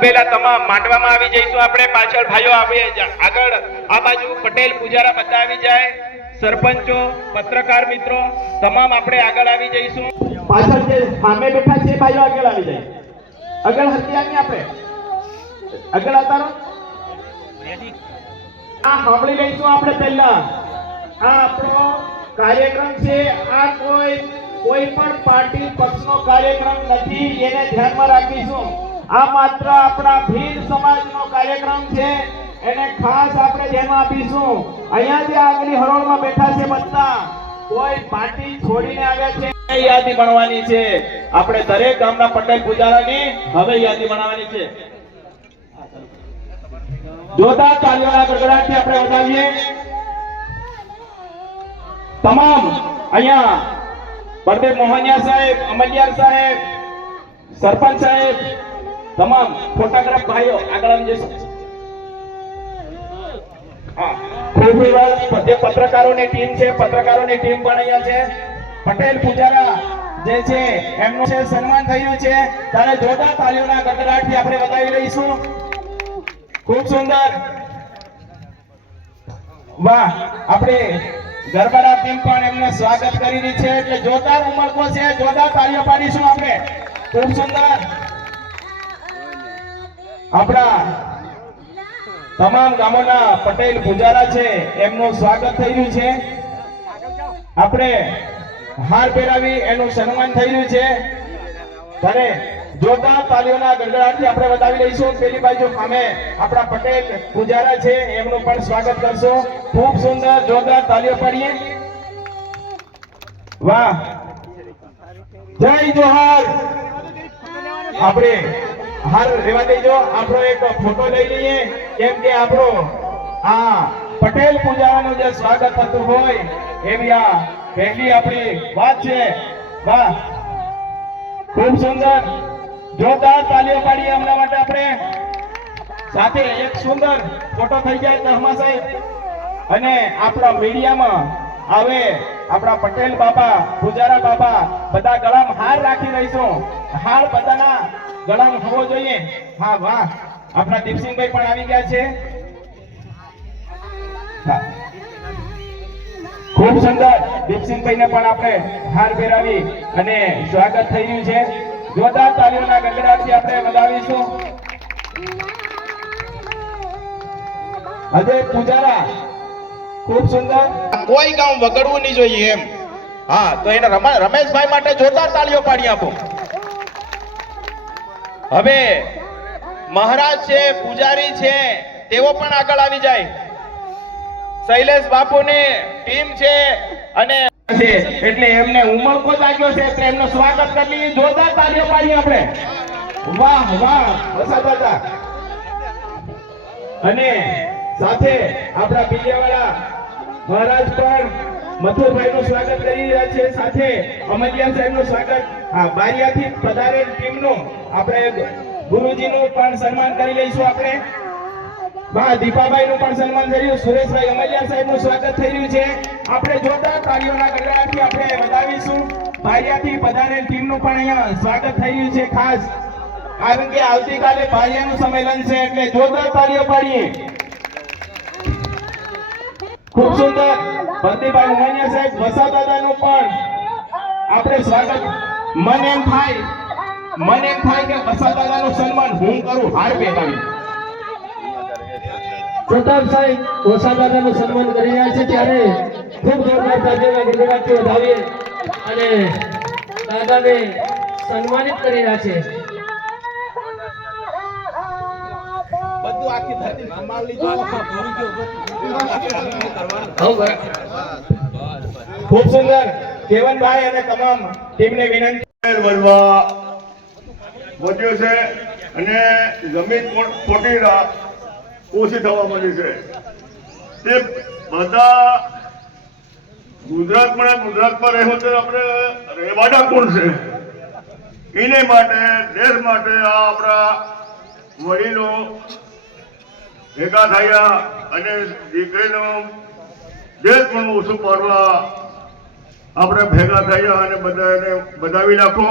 ઉભેલા તમામ માંડવામાં આવી જઈશું આપણે। પાછળ ભાઈઓ આવી આગળ આ બાજુ પટેલ પૂજારા બધા આવી જાય, સરપંચો, પત્રકાર મિત્રો તમામ આપણે આગળ આવી જઈશું। પાછળ જે સામે બેઠા છે ભાઈઓ આગળ આવી જાય, આગળ હત્યાની આપણે આગળ આવતા આ સાંભળી લઈશું આપણે પહેલા। આ આપણો કાર્યક્રમ છે, આ કોઈ પણ પાર્ટી પક્ષનો કાર્યક્રમ નથી, એને ધ્યાનમાં રાખીશું। આ માત્ર આપણા ભીલ સમાજનો કાર્યક્રમ છે, એને ખાસ આપણે ધ્યાન આપીશું। અહીંયા જે આગળ હરોળમાં બેઠા છે બધા કોઈ પાર્ટી છોડીને આવ્યા છે, યાદી બનાવવાની છે આપણે દરેક ગામના પટેલ પૂજારાની હવે યાદી બનાવવાની છે। જોતા તાળીઓના ગડગડાટથી આપણે વધાવીએ તમામ। અહીંયા બળદેવ મોહનિયા સાહેબ, અમલિયાર સાહેબ, સરપંચ સાહેબ, તમામ ફોટોગ્રાફ ભાઈઓ આગળ આવી જશે। ખૂબ જે પત્રકારોની ટીમ છે, પત્રકારોની ટીમ પણ અહીંયા છે। પટેલ પૂજારા જે છે એમનું છે સન્માન થયું છે, ત્યારે જોરદાર તાળીઓના ગડગડાટથી આપણે વધાવી લઈશું। ખૂબ સુંદર, વાહ! આપણે ગરબાડા ટીમ પણ એમનું સ્વાગત કરી રહી છે, એટલે જોરદાર ઉમળકો છે, જોરદાર તાળીઓ પાડીશું આપણે। ખૂબ સુંદર, આપણા તમામ ગામોના પટેલ પૂજારા છે એમનું સ્વાગત થઈ રહ્યું છે, આપણે હાર પહેરાવી એનું સન્માન થઈ રહ્યું છે, ત્યારે જોરદાર તાળીઓના ગડગડાટથી આપણે વધાવી લઈશું। પેલી બાજુ સામે આપણા પટેલ પૂજારા છે એમનું પણ સ્વાગત કરશો। ખૂબ સુંદર, જોરદાર તાળીઓ પાડીએ, વાહ! જય જોહાર। આપણે હાર રેવા દેજો, આપણો એક ફોટો લઈ લઈએ, કેમ કે આપણો આ પટેલ પૂજારાનું જે સ્વાગત થતું હોય એવી આ પહેલી આપણી વાત છે। વાહ! ખૂબ સુંદર, જોરદાર તાળીઓ પાડીએ હમણાં માટે આપણે। સાથે એક સુંદર ફોટો થઈ જાય તહમા સાહેબ, અને આપણા મીડિયામાં આવે આપણા પટેલ બાબા, પૂજારા બાબા બધા ગળામાં હાર રાખી રહીશું, હાર બધાના ગળામાં હોવો જોઈએ। હા, વાહ! આપણા દીપસિંહભાઈ પણ આવી ગયા છે। ખૂબ સુંદર, દીપસિંહભાઈને પણ આપણે હાર પહેરાવી અને સ્વાગત થઈ રહ્યું છે। જોરદાર તાળીઓના ગડગડાટથી આપણે વધાવીશું। અજય પૂજારા, ખૂબ સુંદર, કોઈ ગામ વગડવું નહીં જોઈએ એમ। હા, તો એને રમેશભાઈ માટે જોરદાર તાળીઓ પાડી આપો। હવે મહારાજ છે, પૂજારી છે, તેઓ પણ આગળ આવી જાય। શૈલેષ બાપુની ટીમ છે અને એટલે એમને ઉમળકો લાગ્યો છે, એટલે એમનું સ્વાગત કરી લઈએ, જોરદાર તાળીઓ પાડીએ આપણે। વાહ વાહ, વસા દાદા, અને સાથે આપણા બીજાવાળા મહારાજ પણ મથુરભાઈ નું સ્વાગત કરી રહ્યા છે, સાથે અમલિયા સાહેબ નું સ્વાગત, આ બારિયાથી પધારેલ ટીમનું આપણે ગુરુજીનું પણ સન્માન કરી લઈશું આપણે। વાહ! દીપાભાઈ નું પણ સન્માન થઈ રહ્યું, સુરેશભાઈ અમલિયા સાહેબ નું સ્વાગત થઈ રહ્યું છે। આપણે જોરદાર તાળીઓના ગડગડાટથી આપણે વધાવીશું। બારિયાથી પધારેલ ટીમનું પણ અહીંયા સ્વાગત થઈ રહ્યું છે ખાસ, કારણ કે આવતીકાલે બારિયાનું સંમેલન છે, એટલે જોરદાર તાળીઓ પાડીએ। ખૂબ સુંદર, ભરતીભાઈ ઉમાનિયા સાહેબ, વસા દાદાનું પણ આપણે સ્વાગત। મન એમ થાય કે વસા દાદાનું સન્માન હું કરું હાર પહેરાવી। પ્રતાપ સાહેબ વસા દાદાનું સન્માન કરી રહ્યા છે, ત્યારે ખૂબ જોરદાર તાળીઓના ગડગડાટથી વધાવીએ અને દાદાને સન્માનિત કરી રહ્યા છે। બધું આખી ધરતી સંભાળી લીધું। ખૂબ સુંદર, કેવનભાઈ અને તમામ ટીમને વિનંતી વધ્યો છે અને જમીન ખોટી ઓછી થવા માંડી છે, તે બધા ગુજરાતમાં રહેવું તો આપણે રેવાડા કોણ છે, એને માટે દેશ માટે આ આપણા વડીલો ભેગા થયા અને દીકરીનો દેશ પણ ઓછું પાડવા આપણે ભેગા થયા અને બધાને બધાવી નાખો।